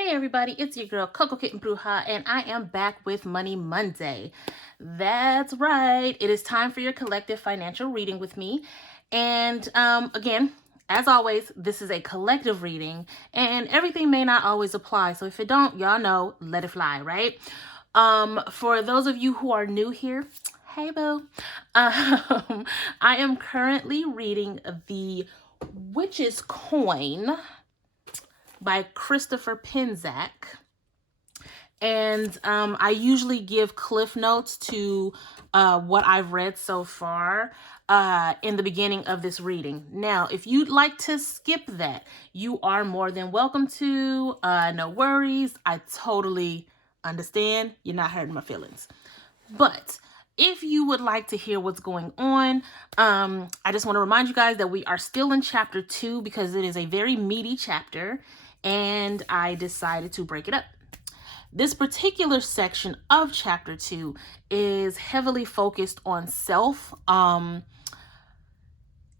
Hey everybody, it's your girl Coco Kitten Bruja, and I am back with Money Monday. That's right, it is time for your collective financial reading with me. And again, as always, this is a collective reading, and everything may not always apply. So if it don't, y'all know, let it fly, right? For those of you who are new here, hey boo. I am currently reading The Witch's Coin by Christopher Penczak. And I usually give cliff notes to what I've read so far in the beginning of this reading. Now, if you'd like to skip that, you are more than welcome to. No worries. I totally understand. You're not hurting my feelings. But if you would like to hear what's going on, I just want to remind you guys that we are still in chapter 2 because it is a very meaty chapter, and I decided to break it up. This particular section of chapter 2 is heavily focused on self.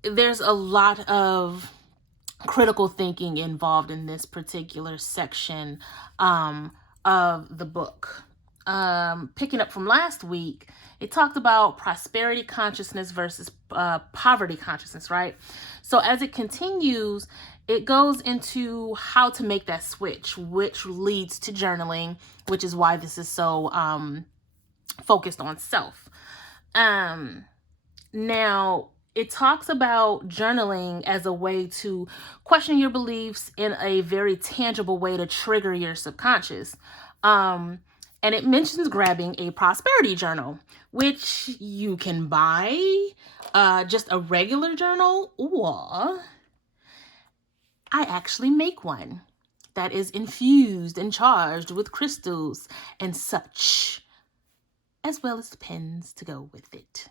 There's a lot of critical thinking involved in this particular section of the book. Picking up from last week, it talked about prosperity consciousness versus poverty consciousness, right? So as it continues, it goes into how to make that switch, which leads to journaling, which is why this is so focused on self. Now, it talks about journaling as a way to question your beliefs in a very tangible way to trigger your subconscious. And it mentions grabbing a prosperity journal, which you can buy, just a regular journal, or I actually make one that is infused and charged with crystals and such, as well as pens to go with it,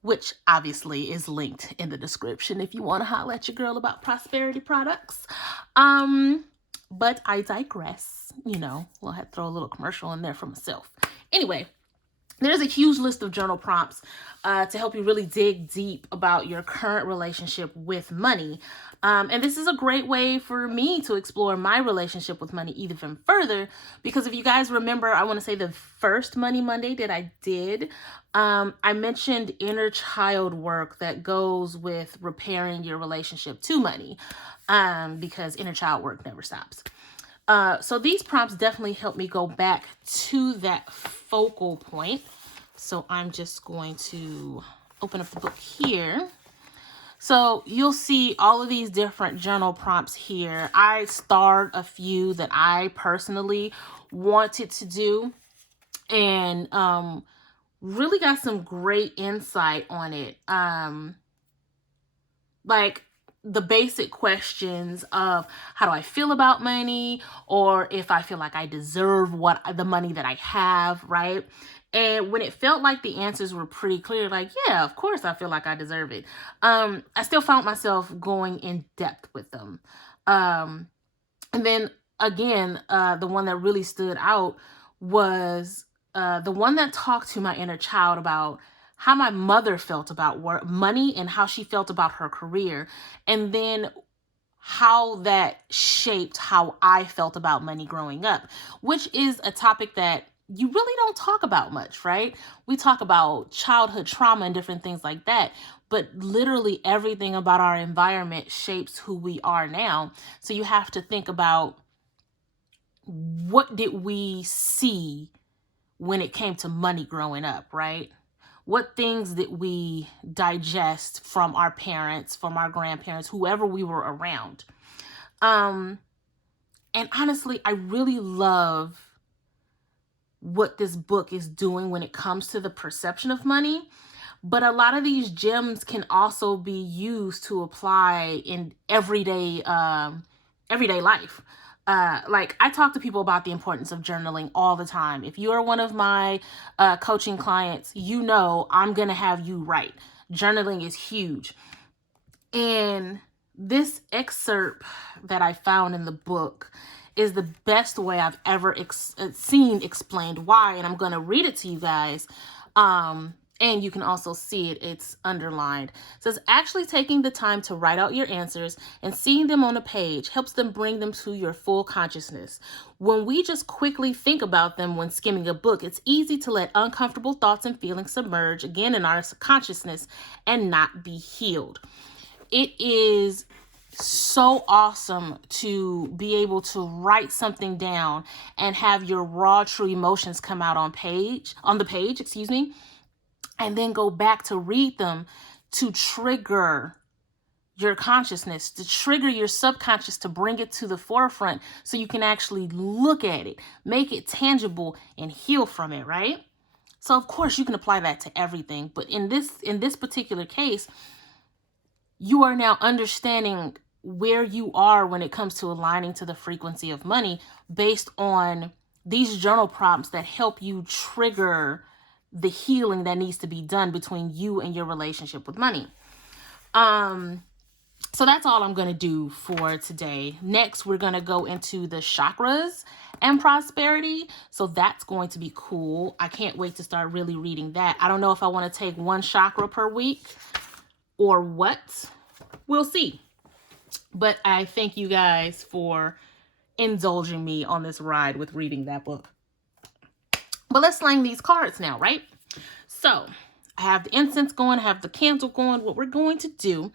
which obviously is linked in the description if you want to holler at your girl about prosperity products. But I digress. We'll have to throw a little commercial in there for myself. Anyway, there's a huge list of journal prompts to help you really dig deep about your current relationship with money. And this is a great way for me to explore my relationship with money even further, because if you guys remember, I want to say the first Money Monday that I did, I mentioned inner child work that goes with repairing your relationship to money, because inner child work never stops. So these prompts definitely help me go back to that focal point. So I'm just going to open up the book here. So you'll see all of these different journal prompts here. I starred a few that I personally wanted to do, and really got some great insight on it. Like the basic questions of how do I feel about money, or if I feel like I deserve the money that I have, right? And when it felt like the answers were pretty clear, like, yeah, of course I feel like I deserve it, I still found myself going in depth with them. And then again, the one that really stood out was the one that talked to my inner child about how my mother felt about money and how she felt about her career, and then how that shaped how I felt about money growing up, which is a topic that you really don't talk about much, right? We talk about childhood trauma and different things like that, but literally everything about our environment shapes who we are now. So you have to think about, what did we see when it came to money growing up, right? What things did we digest from our parents, from our grandparents, whoever we were around? And honestly, I really love what this book is doing when it comes to the perception of money. But a lot of these gems can also be used to apply in everyday life. Like I talk to people about the importance of journaling all the time. If you are one of my coaching clients, you know I'm going to have you write. Journaling is huge. And this excerpt that I found in the book is the best way I've ever seen explained why. And I'm going to read it to you guys. And you can also see it, it's underlined. It says, actually taking the time to write out your answers and seeing them on a page helps them bring them to your full consciousness. When we just quickly think about them when skimming a book, it's easy to let uncomfortable thoughts and feelings submerge again in our consciousness and not be healed. It is so awesome to be able to write something down and have your raw, true emotions come out on the page, and then go back to read them to trigger your consciousness, to trigger your subconscious, to bring it to the forefront so you can actually look at it, make it tangible, and heal from it, right? So of course you can apply that to everything, but in this particular case, you are now understanding where you are when it comes to aligning to the frequency of money based on these journal prompts that help you trigger the healing that needs to be done between you and your relationship with money. So that's all I'm going to do for today. Next, we're going to go into the chakras and prosperity. So that's going to be cool. I can't wait to start really reading that. I don't know if I want to take one chakra per week or what. We'll see. But I thank you guys for indulging me on this ride with reading that book. But let's slang these cards now, right? So I have the incense going, I have the candle going. What we're going to do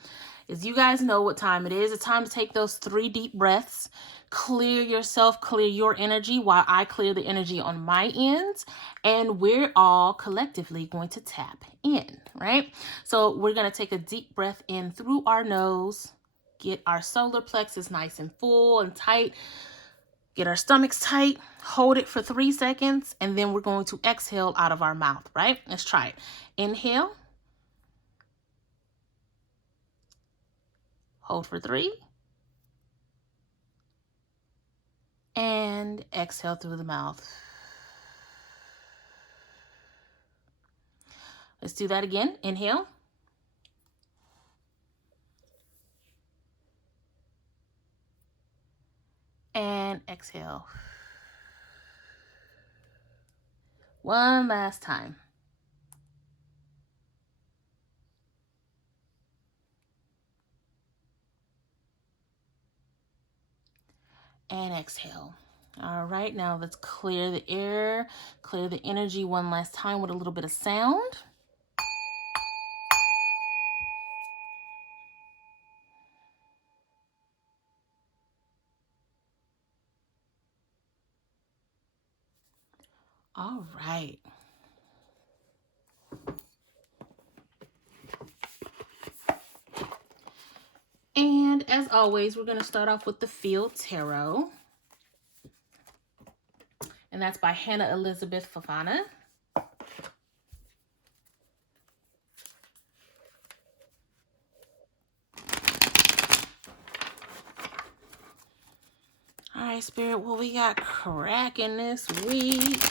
is, you guys know what time it is. It's time to take those 3 deep breaths, clear yourself, clear your energy while I clear the energy on my end. And we're all collectively going to tap in, right? So we're going to take a deep breath in through our nose, get our solar plexus nice and full and tight. Get our stomachs tight, hold it for 3 seconds, and then we're going to exhale out of our mouth, right? Let's try it. Inhale. Hold for 3. And exhale through the mouth. Let's do that again. Inhale. And exhale. One last time. And exhale. All right, now let's clear the air, clear the energy one last time with a little bit of sound. All right. And as always, we're going to start off with the Field Tarot. And that's by Hannah Elizabeth Fofana. All right, Spirit, what we got cracking this week?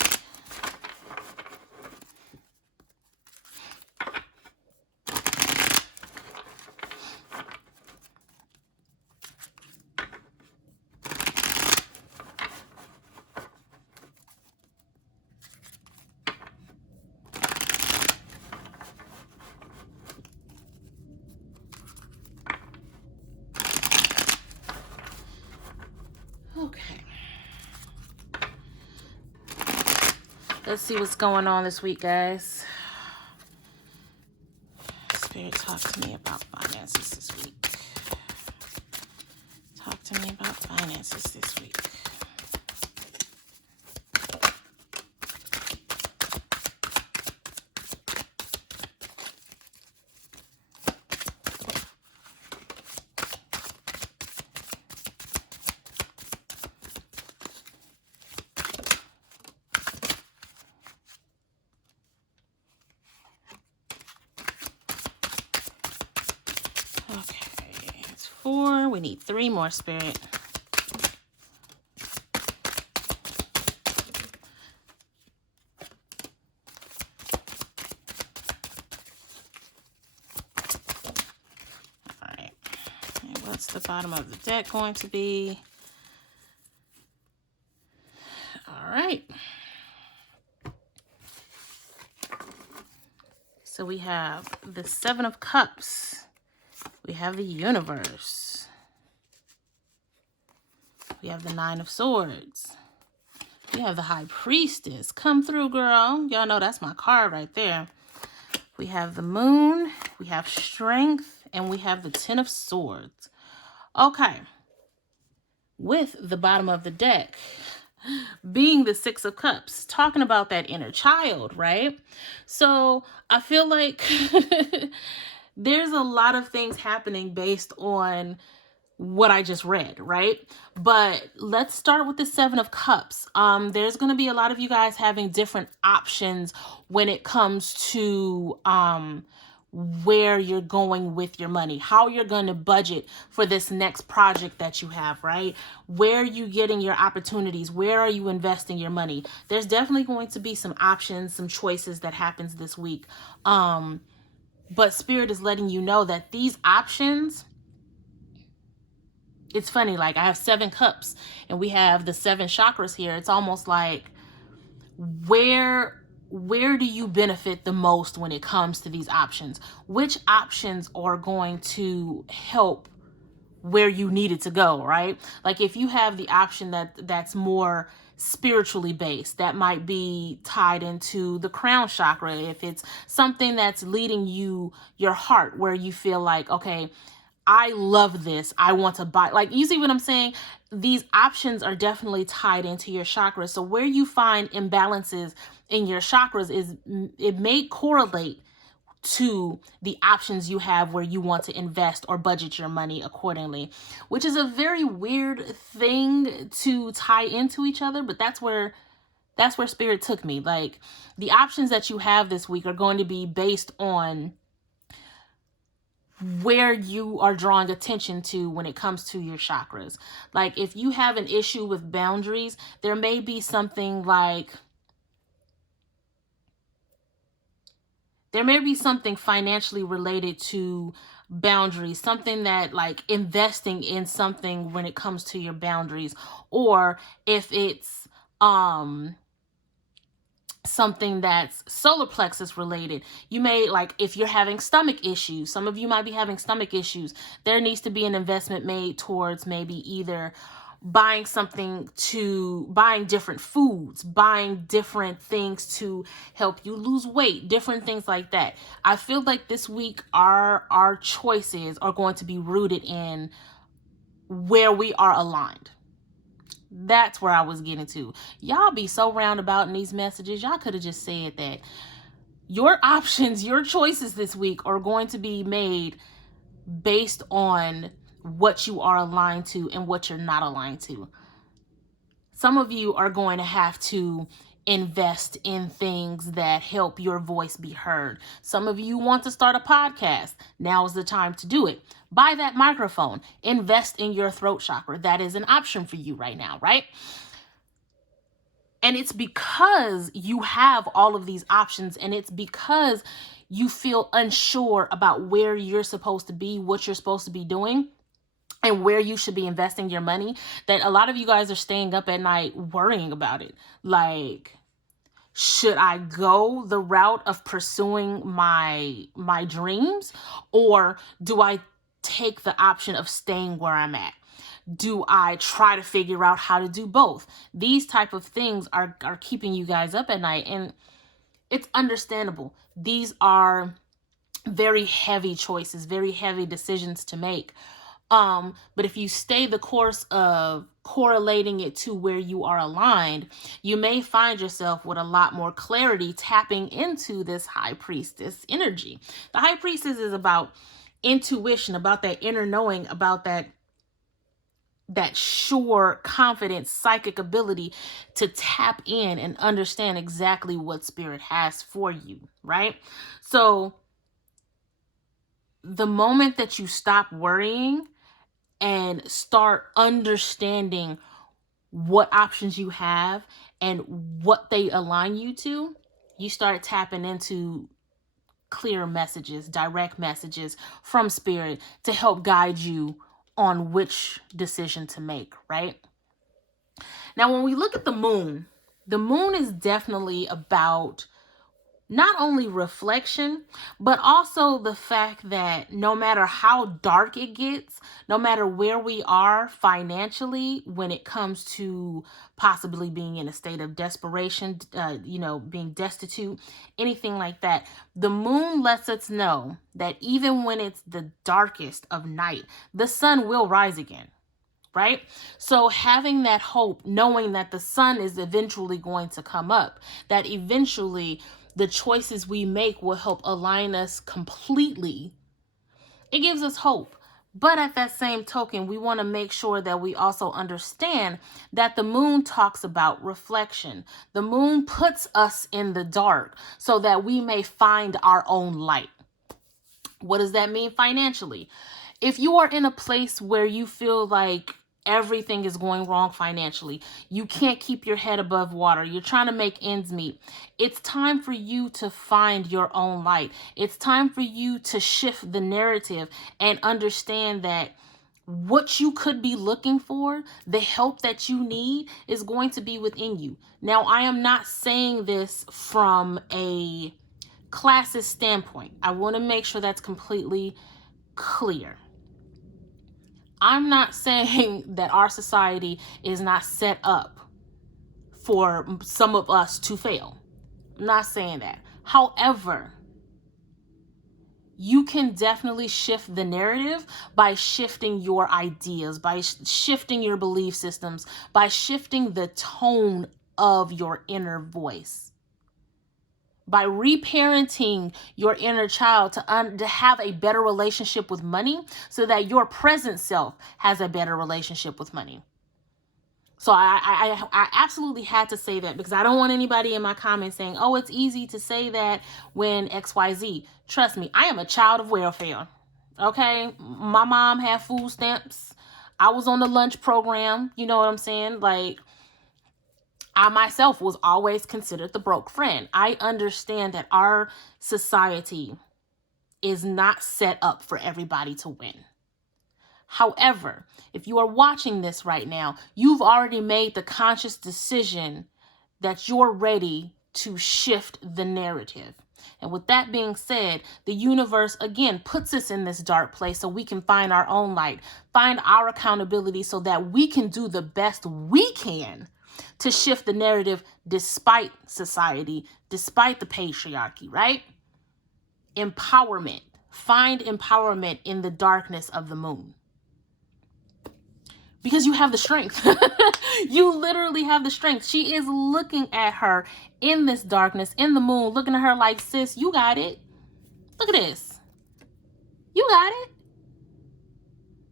Okay. Let's see what's going on this week, guys. Spirit, talk to me about finances this week. Talk to me about finances this week. Okay, it's 4. We need 3 more, Spirit. All right. And what's the bottom of the deck going to be? All right. So we have the Seven of Cups. We have the Universe. We have the Nine of Swords. We have the High Priestess. Come through, girl. Y'all know that's my card right there. We have the Moon. We have Strength. And we have the Ten of Swords. Okay. With the bottom of the deck being the Six of Cups, talking about that inner child, right? So I feel like there's a lot of things happening based on what I just read, right? But let's start with the Seven of Cups. There's going to be a lot of you guys having different options when it comes to where you're going with your money, how you're going to budget for this next project that you have, right? Where are you getting your opportunities? Where are you investing your money? There's definitely going to be some options, some choices that happens this week. But Spirit is letting you know that these options, it's funny, like I have 7 cups and we have the 7 chakras here. It's almost like where do you benefit the most when it comes to these options? Which options are going to help where you need it to go, right? Like if you have the option that's more spiritually based, that might be tied into the crown chakra. If it's something that's leading your heart, where you feel like, okay, I love this, I want to buy, like, you see what I'm saying? These options are definitely tied into your chakras. So where you find imbalances in your chakras it may correlate to the options you have where you want to invest or budget your money accordingly, which is a very weird thing to tie into each other, but that's where Spirit took me. Like, the options that you have this week are going to be based on where you are drawing attention to when it comes to your chakras. Like if you have an issue with boundaries, there may be something financially related to boundaries, something that like investing in something when it comes to your boundaries, or if it's something that's solar plexus related. You may, like if you're having stomach issues, some of you might be having stomach issues, there needs to be an investment made towards maybe either buying different foods, buying different things to help you lose weight, different things like that. I feel like this week our choices are going to be rooted in where we are aligned. That's where I was getting to. Y'all be so roundabout in these messages. Y'all could have just said that your options, your choices this week are going to be made based on what you are aligned to and what you're not aligned to. Some of you are going to have to invest in things that help your voice be heard. Some of you want to start a podcast. Now is the time to do it. Buy that microphone. Invest in your throat chakra. That is an option for you right now, right? And it's because you have all of these options, and it's because you feel unsure about where you're supposed to be, what you're supposed to be doing, and where you should be investing your money, that a lot of you guys are staying up at night worrying about it. Like, should I go the route of pursuing my dreams, or do I take the option of staying where I'm at? Do I try to figure out how to do both? These type of things are keeping you guys up at night, and it's understandable. These are very heavy choices, very heavy decisions to make. But if you stay the course of correlating it to where you are aligned, you may find yourself with a lot more clarity tapping into this High Priestess energy. The High Priestess is about intuition, about that inner knowing, about that sure, confident, psychic ability to tap in and understand exactly what Spirit has for you, right? So the moment that you stop worrying and start understanding what options you have and what they align you to, you start tapping into clear messages, direct messages from Spirit to help guide you on which decision to make, right? Now, when we look at the moon is definitely about not only reflection, but also the fact that no matter how dark it gets, no matter where we are financially when it comes to possibly being in a state of desperation, being destitute, anything like that, the moon lets us know that even when it's the darkest of night, the sun will rise again. Right? So having that hope, knowing that the sun is eventually going to come up, that eventually the choices we make will help align us completely, it gives us hope. But at that same token, we want to make sure that we also understand that the moon talks about reflection. The moon puts us in the dark so that we may find our own light. What does that mean financially? If you are in a place where you feel like everything is going wrong financially, you can't keep your head above water, you're trying to make ends meet, it's time for you to find your own light. It's time for you to shift the narrative and understand that what you could be looking for, the help that you need, is going to be within you. Now, I am not saying this from a classist standpoint. I want to make sure that's completely clear. I'm not saying that our society is not set up for some of us to fail. I'm not saying that. However, you can definitely shift the narrative by shifting your ideas, by shifting your belief systems, by shifting the tone of your inner voice. By reparenting your inner child to have a better relationship with money so that your present self has a better relationship with money. So I absolutely had to say that because I don't want anybody in my comments saying, oh, it's easy to say that when XYZ. Trust me, I am a child of welfare. Okay? My mom had food stamps. I was on the lunch program. You know what I'm saying? Like, I myself was always considered the broke friend. I understand that our society is not set up for everybody to win. However, if you are watching this right now, you've already made the conscious decision that you're ready to shift the narrative. And with that being said, the universe, again, puts us in this dark place so we can find our own light, find our accountability so that we can do the best we can to shift the narrative despite society, despite the patriarchy, right? Empowerment. Find empowerment in the darkness of the moon. Because you have the strength. You literally have the strength. She is looking at her in this darkness, in the moon, looking at her like, sis, you got it. Look at this. You got it.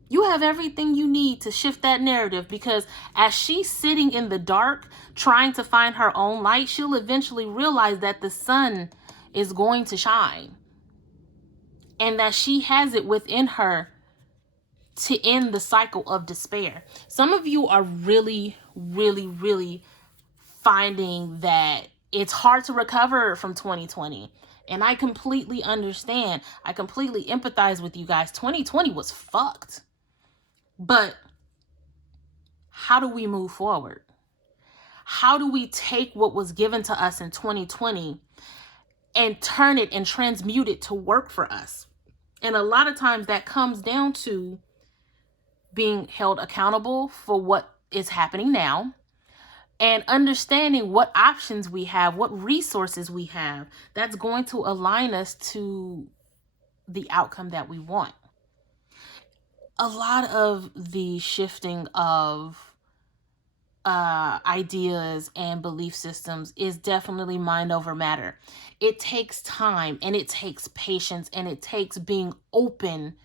You have everything you need to shift that narrative, because as she's sitting in the dark, trying to find her own light, she'll eventually realize that the sun is going to shine and that she has it within her to end the cycle of despair. Some of you are really, really, really finding that it's hard to recover from 2020. And I completely understand. I completely empathize with you guys. 2020 was fucked. But how do we move forward? How do we take what was given to us in 2020 and turn it and transmute it to work for us? And a lot of times that comes down to being held accountable for what is happening now and understanding what options we have, what resources we have that's going to align us to the outcome that we want. A lot of the shifting of ideas and belief systems is definitely mind over matter. It takes time and it takes patience and it takes being open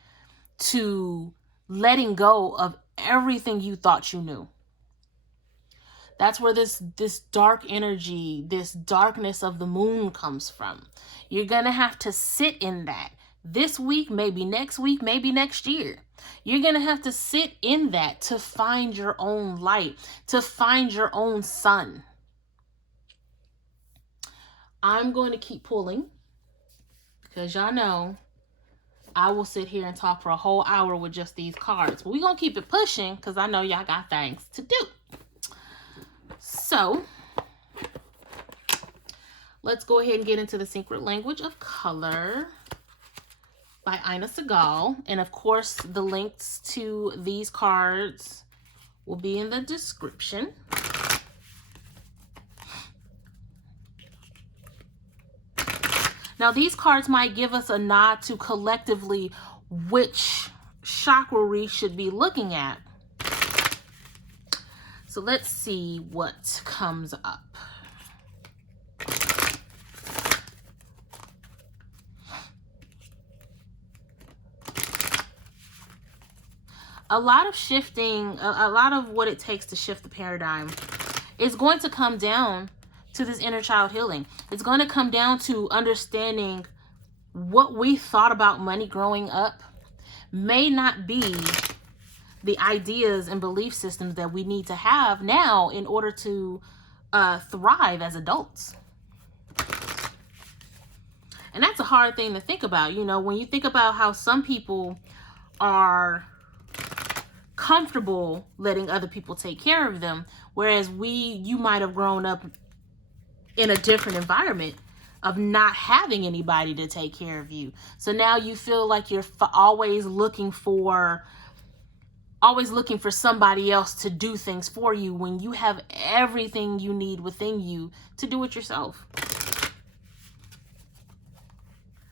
to letting go of everything you thought you knew. That's where this dark energy, this darkness of the moon comes from. You're going to have to sit in that this week, maybe next week, maybe next year. You're going to have to sit in that to find your own light, to find your own sun. I'm going to keep pulling because y'all know I will sit here and talk for a whole hour with just these cards. But we're going to keep it pushing because I know y'all got things to do. So Let's go ahead and get into the Secret Language of Color by Ina Segal. And of course, the links to these cards will be in the description. Now, these cards might give us a nod to collectively which chakra we should be looking at. So let's see what comes up. A lot of shifting, a lot of what it takes to shift the paradigm is going to come down to this inner child healing. It's going to come down to understanding what we thought about money growing up may not be the ideas and belief systems that we need to have now in order to thrive as adults. And that's a hard thing to think about. You know, when you think about how some people are comfortable letting other people take care of them, whereas you might have grown up in a different environment of not having anybody to take care of you. So now you feel like you're always looking for somebody else to do things for you when you have everything you need within you to do it yourself.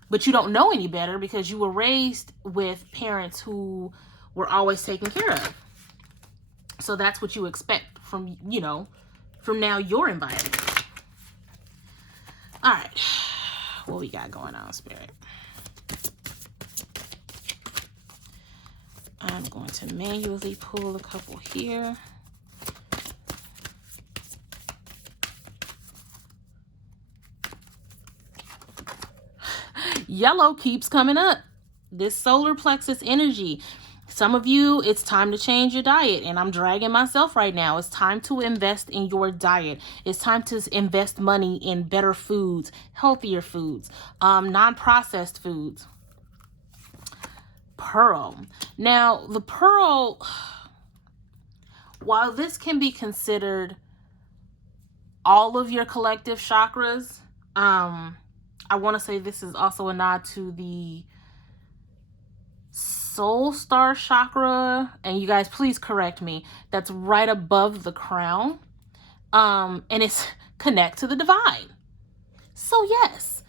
But you don't know any better because you were raised with parents who were always taken care of. So that's what you expect from, you know, from now your environment. All right. What we got going on, Spirit? I'm going to manually pull a couple here. Yellow keeps coming up. This solar plexus energy. Some of you, it's time to change your diet, and I'm dragging myself right now. It's time to invest in your diet. It's time to invest money in better foods, healthier foods, non-processed foods. Pearl. Now, the pearl, while this can be considered all of your collective chakras, I want to say this is also a nod to the soul star chakra, and you guys please correct me, that's right above the crown, and it's connect to the divine. So yes,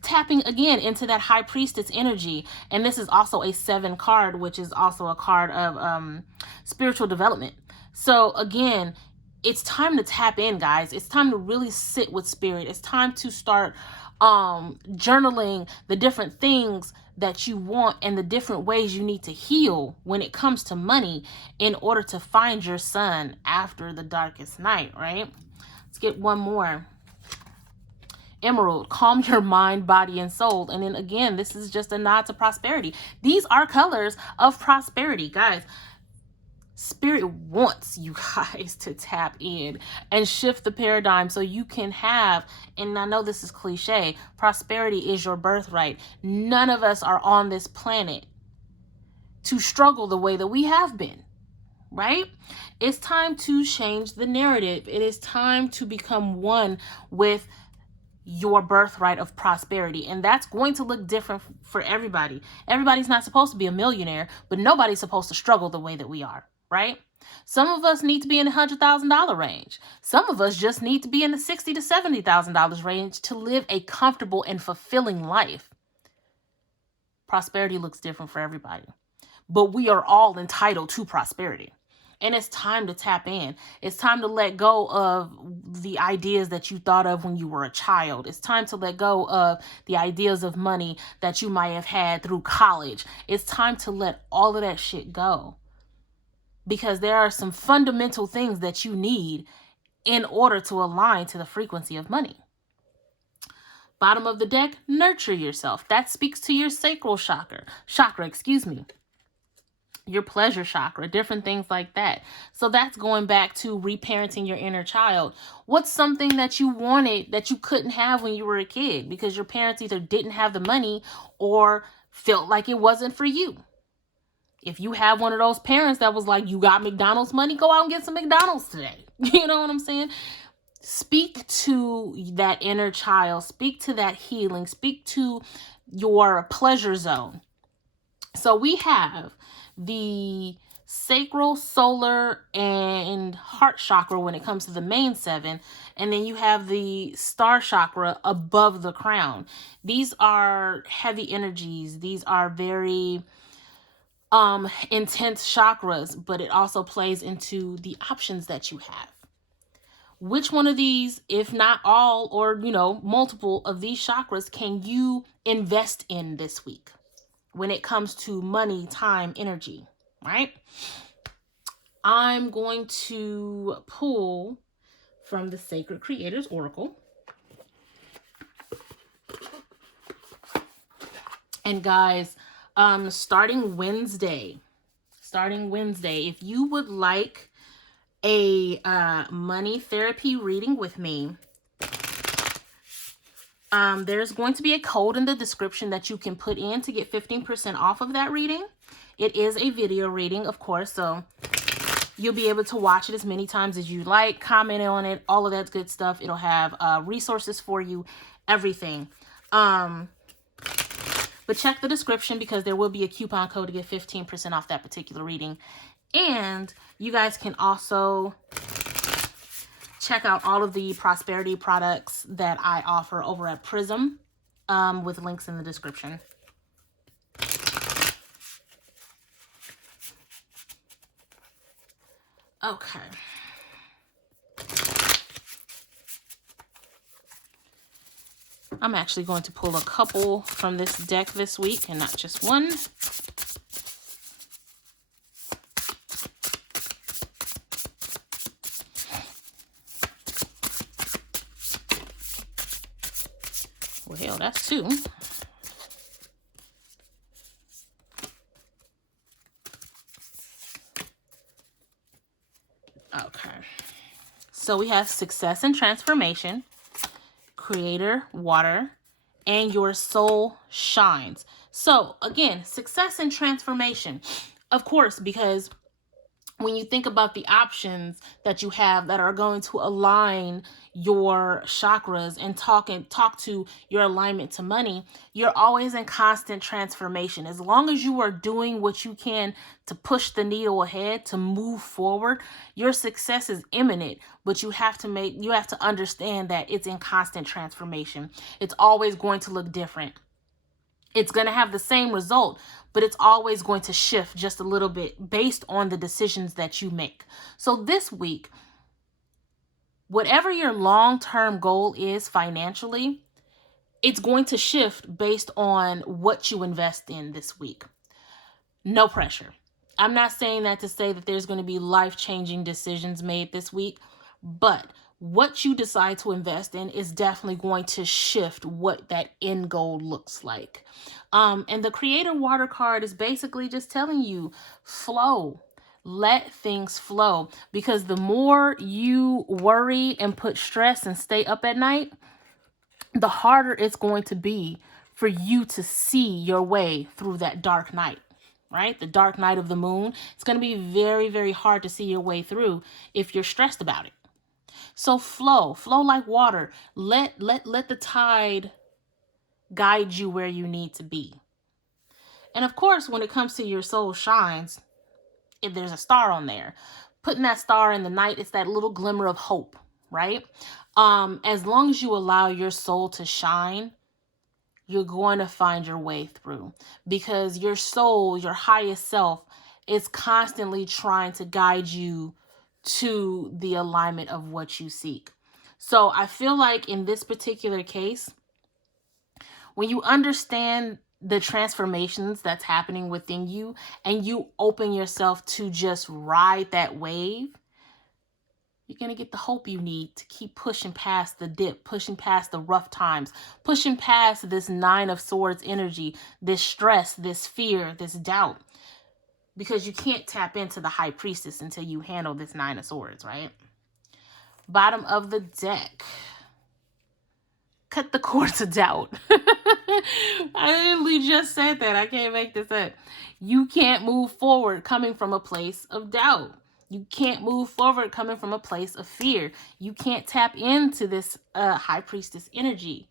tapping again into that high priestess energy. And this is also a 7 card, which is also a card of spiritual development. So again, it's time to tap in, guys. It's time to really sit with spirit. It's time to start journaling the different things that you want and the different ways you need to heal when it comes to money in order to find your sun after the darkest night, right? Let's get one more. Emerald, calm your mind, body, and soul. And then again, this is just a nod to prosperity. These are colors of prosperity, guys. Spirit wants you guys to tap in and shift the paradigm so you can have, and I know this is cliche, prosperity is your birthright. None of us are on this planet to struggle the way that we have been, right? It's time to change the narrative. It is time to become one with your birthright of prosperity. And that's going to look different for everybody. Everybody's not supposed to be a millionaire, but nobody's supposed to struggle the way that we are. Right? Some of us need to be in the $100,000 range. Some of us just need to be in the $60,000 to $70,000 range to live a comfortable and fulfilling life. Prosperity looks different for everybody, but we are all entitled to prosperity. And it's time to tap in. It's time to let go of the ideas that you thought of when you were a child. It's time to let go of the ideas of money that you might have had through college. It's time to let all of that shit go. Because there are some fundamental things that you need in order to align to the frequency of money. Bottom of the deck, nurture yourself. That speaks to your sacral chakra, your pleasure chakra, different things like that. So that's going back to reparenting your inner child. What's something that you wanted that you couldn't have when you were a kid because your parents either didn't have the money or felt like it wasn't for you? If you have one of those parents that was like, you got McDonald's money, go out and get some McDonald's today. You know what I'm saying? speak to that inner child, speak to that healing, speak to your pleasure zone. So we have the sacral, solar, and heart chakra when it comes to the main 7, and then you have the star chakra above the crown. These are heavy energies. These are very intense chakras, but it also plays into the options that you have. Which one of these, if not all, or multiple of these chakras, can you invest in this week when it comes to money, time, energy, right? I'm going to pull from the Sacred Creators Oracle. And guys, starting Wednesday, if you would like a money therapy reading with me, there's going to be a code in the description that you can put in to get 15% off of that reading. It is a video reading, of course, so you'll be able to watch it as many times as you like, comment on it, all of that good stuff. It'll have resources for you, everything. But check the description because there will be a coupon code to get 15% off that particular reading. And you guys can also check out all of the prosperity products that I offer over at PRISM with links in the description. Okay. I'm actually going to pull a couple from this deck this week and not just one. Well, hell, that's 2. Okay. So we have success and transformation, creator, water, and your soul shines. So again, success and transformation, of course, because when you think about the options that you have that are going to align your chakras and talk to your alignment to money, you're always in constant transformation. As long as you are doing what you can to push the needle ahead, to move forward, your success is imminent, but you have to understand that it's in constant transformation. It's always going to look different. It's going to have the same result, but it's always going to shift just a little bit based on the decisions that you make. So this week, whatever your long-term goal is financially, it's going to shift based on what you invest in this week. No pressure. I'm not saying that to say that there's going to be life-changing decisions made this week, but what you decide to invest in is definitely going to shift what that end goal looks like. And the Creator Water card is basically just telling you, flow. Let things flow. Because the more you worry and put stress and stay up at night, the harder it's going to be for you to see your way through that dark night. Right? The dark night of the moon. It's going to be very, very hard to see your way through if you're stressed about it. So flow like water. Let the tide guide you where you need to be. And of course, when it comes to your soul shines, if there's a star on there, putting that star in the night, it's that little glimmer of hope, right? As long as you allow your soul to shine, you're going to find your way through, because your soul, your highest self, is constantly trying to guide you to the alignment of what you seek. So I feel like in this particular case, when you understand the transformations that's happening within you and you open yourself to just ride that wave, you're going to get the hope you need to keep pushing past the dip, pushing past the rough times, pushing past this 9 of Swords energy, this stress, this fear, this doubt. Because you can't tap into the High Priestess until you handle this 9 of Swords, right? Bottom of the deck. Cut the cords of doubt. I literally just said that. I can't make this up. You can't move forward coming from a place of doubt. You can't move forward coming from a place of fear. You can't tap into this high priestess energy,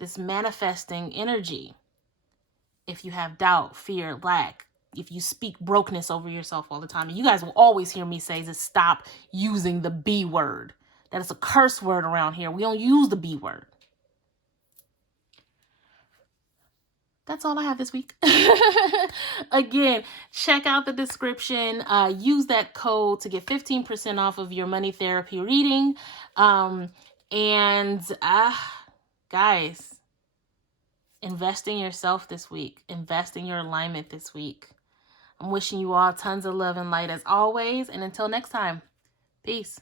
this manifesting energy. If you have doubt, fear, lack, if you speak brokenness over yourself all the time, and you guys will always hear me say is stop using the B word. That is a curse word around here. We don't use the B word. That's all I have this week. Again, check out the description. Use that code to get 15% off of your money therapy reading. Guys, invest in yourself this week. Invest in your alignment this week. I'm wishing you all tons of love and light as always. And until next time, peace.